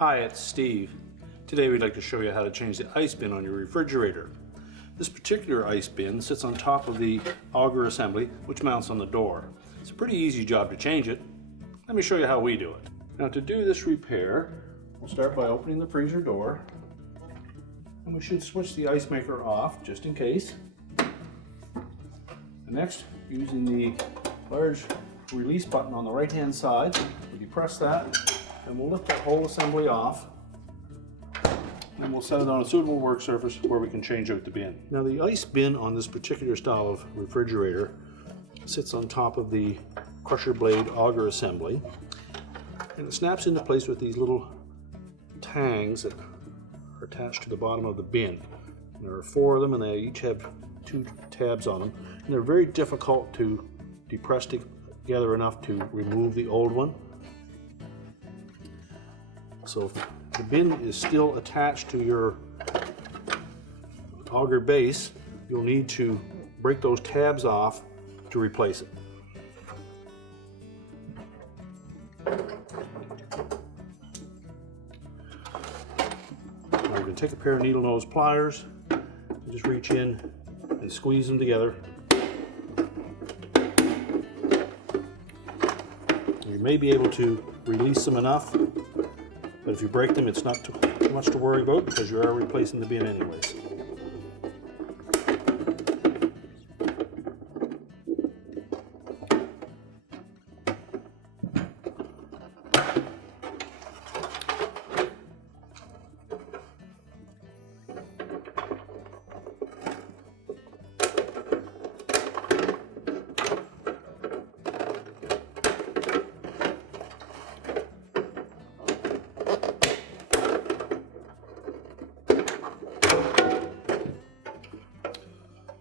Hi, it's Steve. Today we'd like to show you how to change the ice bin on your refrigerator. This particular ice bin sits on top of the auger assembly, which mounts on the door. It's a pretty easy job to change it. Let me show you how we do it. Now, to do this repair, we'll start by opening the freezer door, and we should switch the ice maker off just in case. And next, using the large release button on the right hand side, we depress that and we'll lift that whole assembly off, and we'll set it on a suitable work surface where we can change out the bin. Now, the ice bin on this particular style of refrigerator sits on top of the crusher blade auger assembly, and it snaps into place with these little tangs that are attached to the bottom of the bin. And there are 4 of them, and they each have 2 tabs on them, and they're very difficult to depress together enough to remove the old one. So if the bin is still attached to your auger base, you'll need to break those tabs off to replace it. Now you can take a pair of needle nose pliers and just reach in and squeeze them together. You may be able to release them enough, but if you break them, it's not too much to worry about because you are replacing the bin anyways.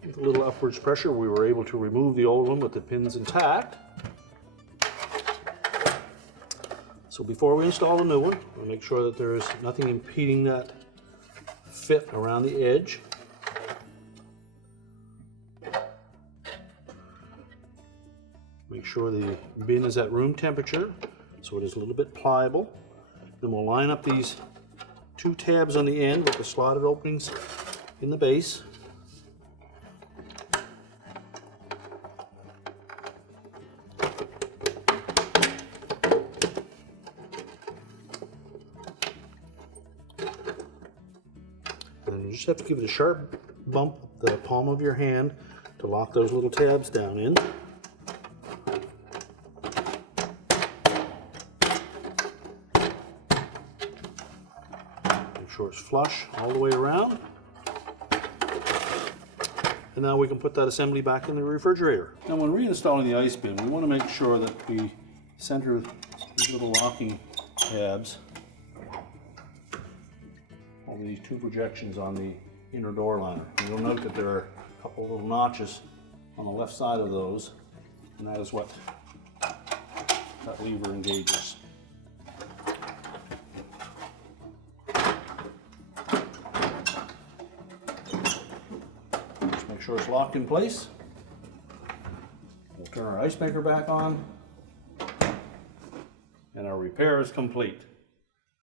With a little upwards pressure, we were able to remove the old one with the pins intact. So before we install a new one, we'll make sure that there is nothing impeding that fit around the edge. Make sure the bin is at room temperature, so it is a little bit pliable. Then we'll line up these 2 tabs on the end with the slotted openings in the base. And you just have to give it a sharp bump with the palm of your hand to lock those little tabs down in. Make sure it's flush all the way around. And now we can put that assembly back in the refrigerator. Now, when reinstalling the ice bin, we want to make sure that we center these little locking tabs over these 2 projections on the inner door liner. And you'll note that there are a couple of little notches on the left side of those, and that is what that lever engages. Just make sure it's locked in place. We'll turn our ice maker back on, and our repair is complete.